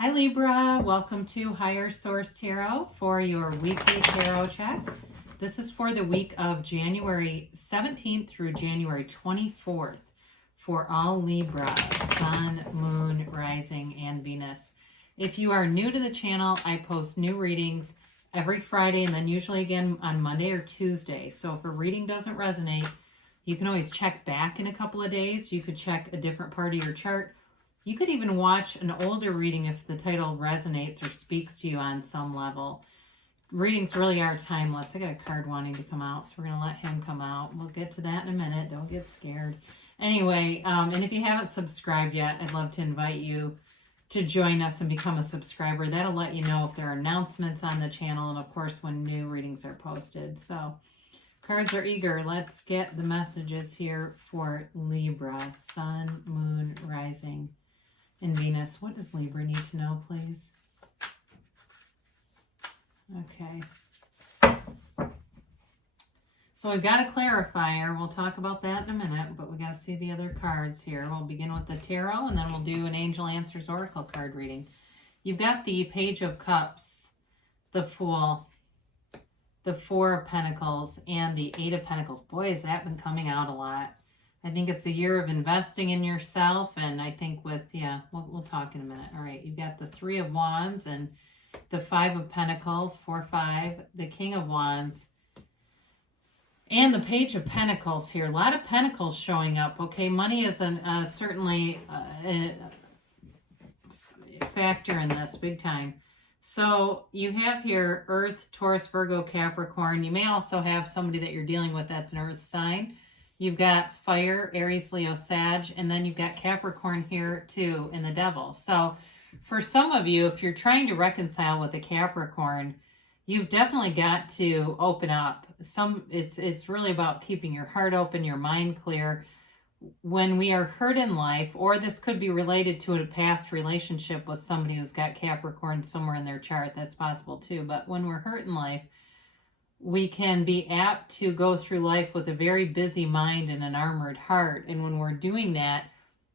Hi Libra, welcome to Higher Source Tarot for your weekly tarot check. This is for the week of January 17th through January 24th for all Libra, Sun, Moon, Rising, and Venus. If you are new to the channel, I post new readings every Friday and then usually again on Monday or Tuesday. So if a reading doesn't resonate, you can always check back in a couple of days. You could check a different part of your chart. You could even watch an older reading if the title resonates or speaks to you on some level. Readings really are timeless. I got a card wanting to come out, so we're going to let him come out. We'll get to that in a minute. Don't get scared. Anyway, and if you haven't subscribed yet, I'd love to invite you to join us and become a subscriber. That'll let you know if there are announcements on the channel and, of course, when new readings are posted. So, cards are eager. Let's get the messages here for Libra, Sun, Moon, Rising, and Venus. What does Libra need to know, please? Okay. So we've got a clarifier. We'll talk about that in a minute, but we got to see the other cards here. We'll begin with the tarot, and then we'll do an Angel Answers Oracle card reading. You've got the Page of Cups, the Fool, the Four of Pentacles, and the Eight of Pentacles. Boy, has that been coming out a lot. I think it's a year of investing in yourself, and I think with, we'll talk in a minute. All right, you've got the Three of Wands and the Five of Pentacles, 4-5, the King of Wands, and the Page of Pentacles here. A lot of pentacles showing up. Okay, money is certainly a factor in this, big time. So you have here Earth, Taurus, Virgo, Capricorn. You may also have somebody that you're dealing with that's an Earth sign. You've got Fire, Aries, Leo, Sag, and then you've got Capricorn here too in the Devil. So for some of you, if you're trying to reconcile with the Capricorn, you've definitely got to open up. It's really about keeping your heart open, your mind clear. When we are hurt in life, or this could be related to a past relationship with somebody who's got Capricorn somewhere in their chart, that's possible too. But when we're hurt in life, we can be apt to go through life with a very busy mind and an armored heart. And when we're doing that,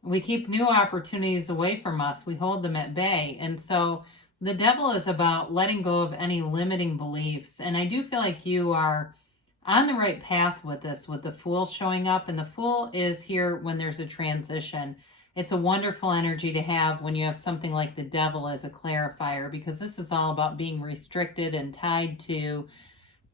we keep new opportunities away from us. We hold them at bay. And so the Devil is about letting go of any limiting beliefs. And I do feel like you are on the right path with this, with the Fool showing up. And the Fool is here when there's a transition. It's a wonderful energy to have when you have something like the Devil as a clarifier, because this is all about being restricted and tied to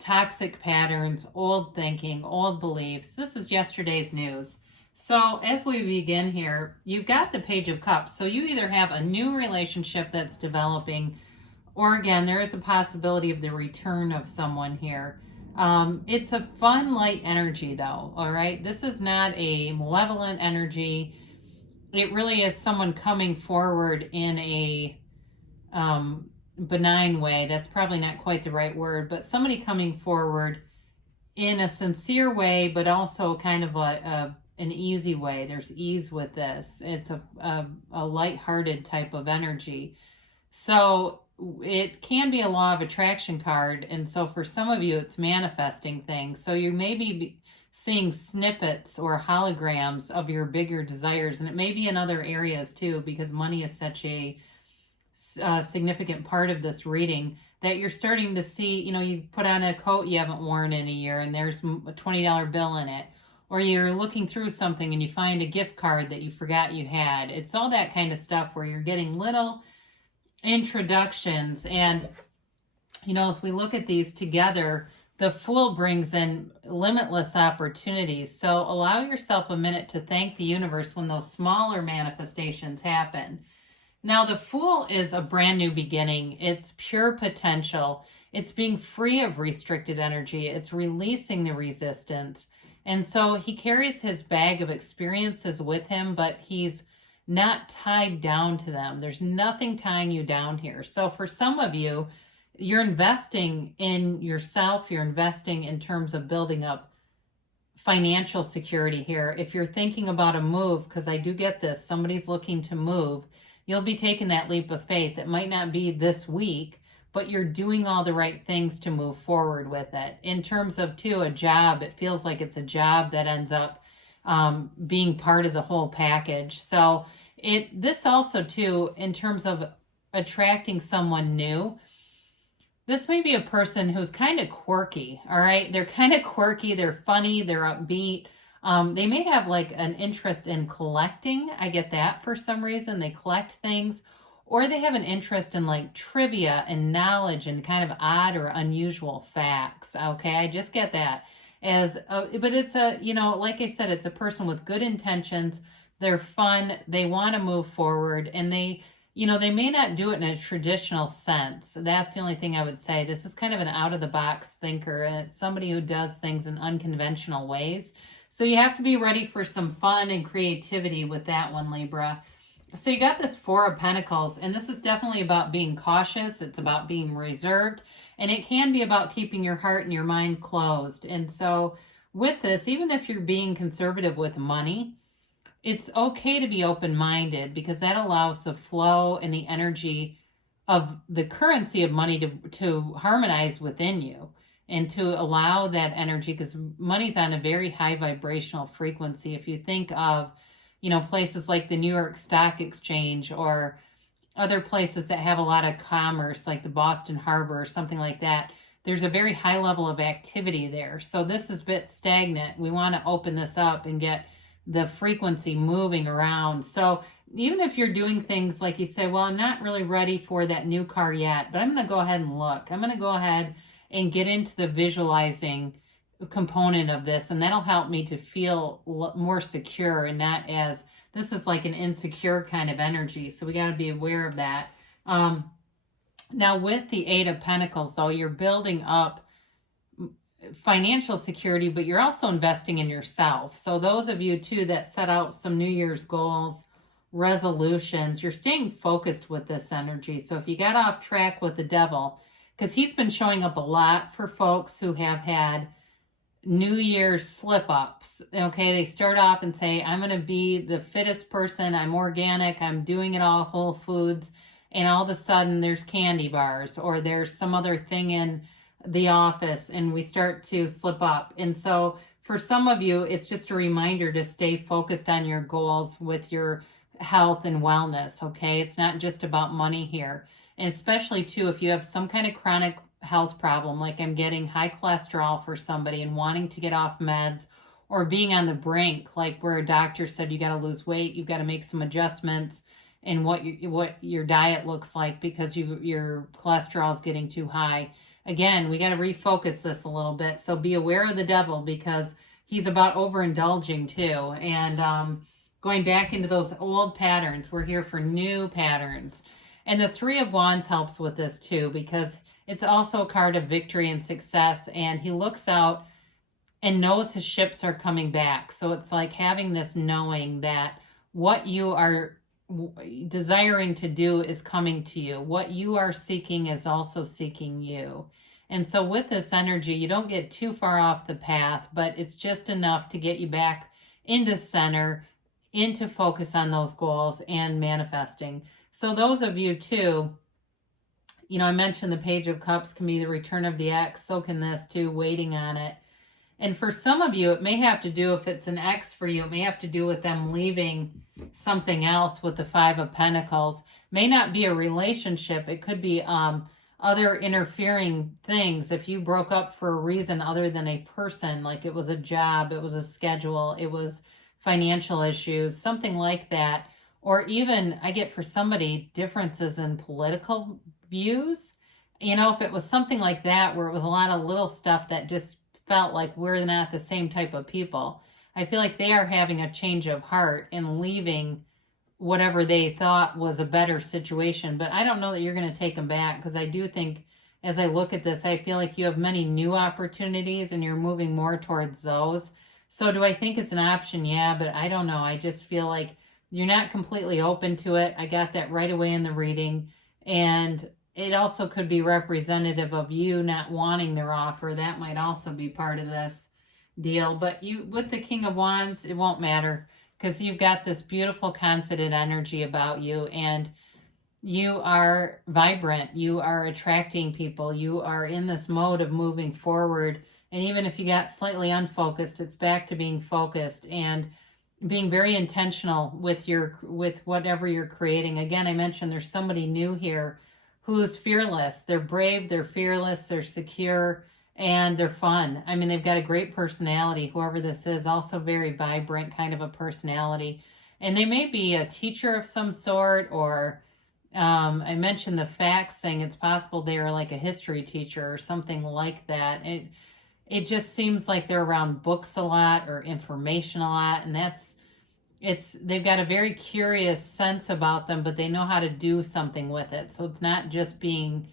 toxic patterns, old thinking, old beliefs. This is yesterday's news. So as we begin here, you've got the Page of Cups. So you either have a new relationship that's developing, or again, there is a possibility of the return of someone here. It's a fun, light energy though, all right? This is not a malevolent energy. It really is someone coming forward in a benign way. That's probably not quite the right word, but somebody coming forward in a sincere way, but also kind of an easy way. There's ease with this. It's a lighthearted type of energy. So it can be a law of attraction card. And so for some of you, it's manifesting things. So you may be seeing snippets or holograms of your bigger desires. And it may be in other areas too, because money is such a significant part of this reading, that you're starting to see, you put on a coat you haven't worn in a year and there's a $20 bill in it, or you're looking through something and you find a gift card that you forgot you had. It's all that kind of stuff where you're getting little introductions. And as we look at these together, the Fool brings in limitless opportunities. So allow yourself a minute to thank the universe when those smaller manifestations happen. Now, the Fool is a brand new beginning. It's pure potential. It's being free of restricted energy. It's releasing the resistance. And so he carries his bag of experiences with him, but he's not tied down to them. There's nothing tying you down here. So for some of you, you're investing in yourself. You're investing in terms of building up financial security here. If you're thinking about a move, because I do get this, somebody's looking to move, you'll be taking that leap of faith. It might not be this week, but you're doing all the right things to move forward with it. In terms of, too, a job, it feels like it's a job that ends up being part of the whole package. So this also, too, in terms of attracting someone new, this may be a person who's kind of quirky, all right? They're kind of quirky, they're funny, they're upbeat. They may have like an interest in collecting. I get that for some reason. They collect things. Or they have an interest in like trivia and knowledge and kind of odd or unusual facts. Okay, I just get that. But it's a, like I said, it's a person with good intentions. They're fun. They want to move forward, and they may not do it in a traditional sense. That's the only thing I would say. This is kind of an out of the box thinker, and it's somebody who does things in unconventional ways. So you have to be ready for some fun and creativity with that one, Libra. So you got this Four of Pentacles, and this is definitely about being cautious. It's about being reserved, and it can be about keeping your heart and your mind closed. And so with this, even if you're being conservative with money, it's okay to be open-minded, because that allows the flow and the energy of the currency of money to harmonize within you, and to allow that energy, because money's on a very high vibrational frequency. If you think of, places like the New York Stock Exchange, or other places that have a lot of commerce, like the Boston Harbor or something like that, there's a very high level of activity there. So this is a bit stagnant. We want to open this up and get the frequency moving around. So even if you're doing things like you say, well, I'm not really ready for that new car yet, but I'm going to go ahead and look. I'm going to go ahead and get into the visualizing component of this, and that'll help me to feel more secure, and not as this is like an insecure kind of energy. So we got to be aware of that. Now with the Eight of Pentacles, though, you're building up financial security, but you're also investing in yourself. So those of you too that set out some New Year's goals, resolutions, you're staying focused with this energy. So if you got off track with the devil, because he's been showing up a lot for folks who have had New Year's slip-ups. Okay, they start off and say, I'm going to be the fittest person, I'm organic, I'm doing it all Whole Foods, and all of a sudden there's candy bars, or there's some other thing in the office, and we start to slip up. And so for some of you, it's just a reminder to stay focused on your goals with your health and wellness. Okay, it's not just about money here. And especially too, if you have some kind of chronic health problem, like I'm getting high cholesterol for somebody and wanting to get off meds, or being on the brink, like where a doctor said you got to lose weight, you've got to make some adjustments in what your diet looks like, because your cholesterol is getting too high. Again, we got to refocus this a little bit. So be aware of the devil, because he's about overindulging too, and going back into those old patterns. We're here for new patterns. And the Three of Wands helps with this too, because it's also a card of victory and success, and he looks out and knows his ships are coming back. So it's like having this knowing that what you are desiring to do is coming to you. What you are seeking is also seeking you. And so with this energy, you don't get too far off the path, but it's just enough to get you back into center, into focus on those goals and manifesting. So those of you too, I mentioned the Page of Cups can be the return of the ex. So can this too, waiting on it. And for some of you, it may have to do, if it's an ex for you, it may have to do with them leaving something else with the Five of Pentacles. May not be a relationship. It could be other interfering things. If you broke up for a reason other than a person, like it was a job, it was a schedule, it was financial issues, something like that. Or even, I get for somebody, differences in political views. If it was something like that, where it was a lot of little stuff that just felt like we're not the same type of people, I feel like they are having a change of heart and leaving whatever they thought was a better situation. But I don't know that you're going to take them back, because I do think, as I look at this, I feel like you have many new opportunities and you're moving more towards those. So do I think it's an option? Yeah, but I don't know. I just feel like you're not completely open to it. I got that right away in the reading. And it also could be representative of you not wanting their offer. That might also be part of this deal. But you, with the King of Wands, it won't matter, because you've got this beautiful, confident energy about you, and you are vibrant. You are attracting people. You are in this mode of moving forward. And even if you got slightly unfocused, it's back to being focused. And being very intentional with whatever you're creating. Again, I mentioned there's somebody new here who's fearless. They're brave, they're fearless, they're secure, and they're fun. I mean, they've got a great personality. Whoever this is, also very vibrant kind of a personality. And they may be a teacher of some sort, or I mentioned the facts thing. It's possible they are like a history teacher or something like that. It just seems like they're around books a lot or information a lot, and they've got a very curious sense about them, but they know how to do something with it. So it's not just being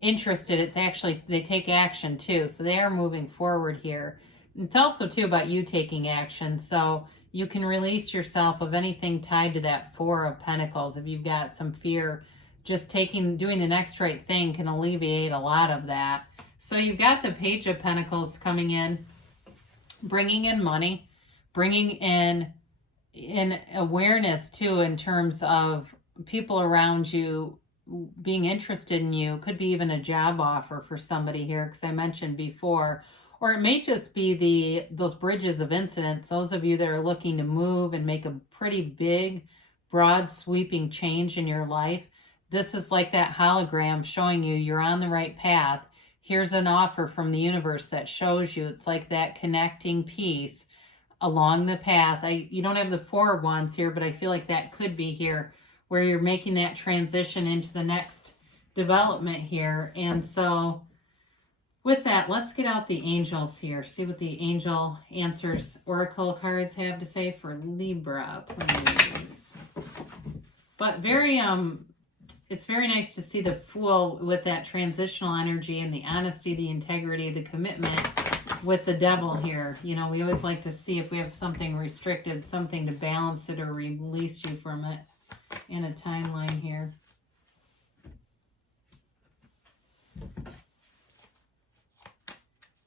interested, it's actually they take action too. So they are moving forward here. It's also too about you taking action, so you can release yourself of anything tied to that Four of Pentacles. If you've got some fear, just doing the next right thing can alleviate a lot of that. So you've got the Page of Pentacles coming in, bringing in money, bringing in awareness too, in terms of people around you being interested in you. Could be even a job offer for somebody here, because I mentioned before. Or it may just be those bridges of incidents. Those of you that are looking to move and make a pretty big, broad, sweeping change in your life. This is like that hologram showing you you're on the right path. Here's an offer from the universe that shows you. It's like that connecting piece along the path. You don't have the Four of Wands here, but I feel like that could be here, where you're making that transition into the next development here. And so with that, let's get out the angels here. See what the angel answers oracle cards have to say for Libra, please. But it's very nice to see the Fool with that transitional energy and the honesty, the integrity, the commitment with the Devil here. You know, we always like to see if we have something restricted, something to balance it or release you from it in a timeline here.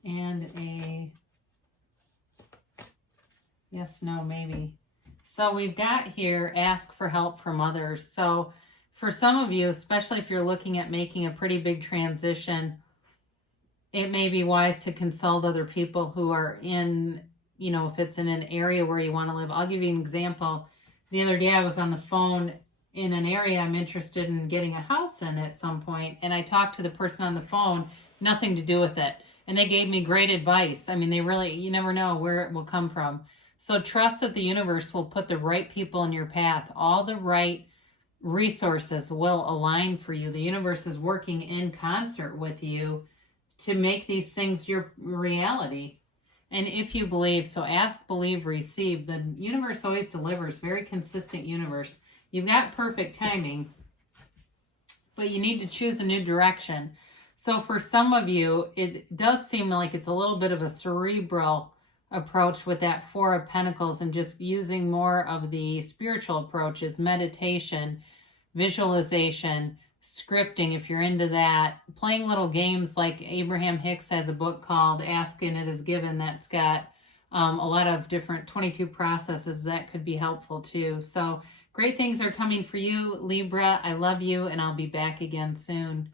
And a yes, no, maybe. So we've got here, ask for help from others. So for some of you, especially if you're looking at making a pretty big transition, it may be wise to consult other people who are in, you know, if it's in an area where you want to live. I'll give you an example. The other day I was on the phone in an area I'm interested in getting a house in at some point, and I talked to the person on the phone, nothing to do with it. And they gave me great advice. I mean, you never know where it will come from. So trust that the universe will put the right people in your path. All the right resources will align for you. The universe is working in concert with you to make these things your reality. And if you believe, so ask, believe, receive. The universe always delivers. Very consistent universe. You've got perfect timing, but you need to choose a new direction. So for some of you, it does seem like it's a little bit of a cerebral approach with that Four of Pentacles, and just using more of the spiritual approaches, meditation, visualization, scripting, if you're into that, playing little games like Abraham Hicks has a book called Ask and It Is Given that's got a lot of different 22 processes that could be helpful too. So great things are coming for you, Libra. I love you, and I'll be back again soon.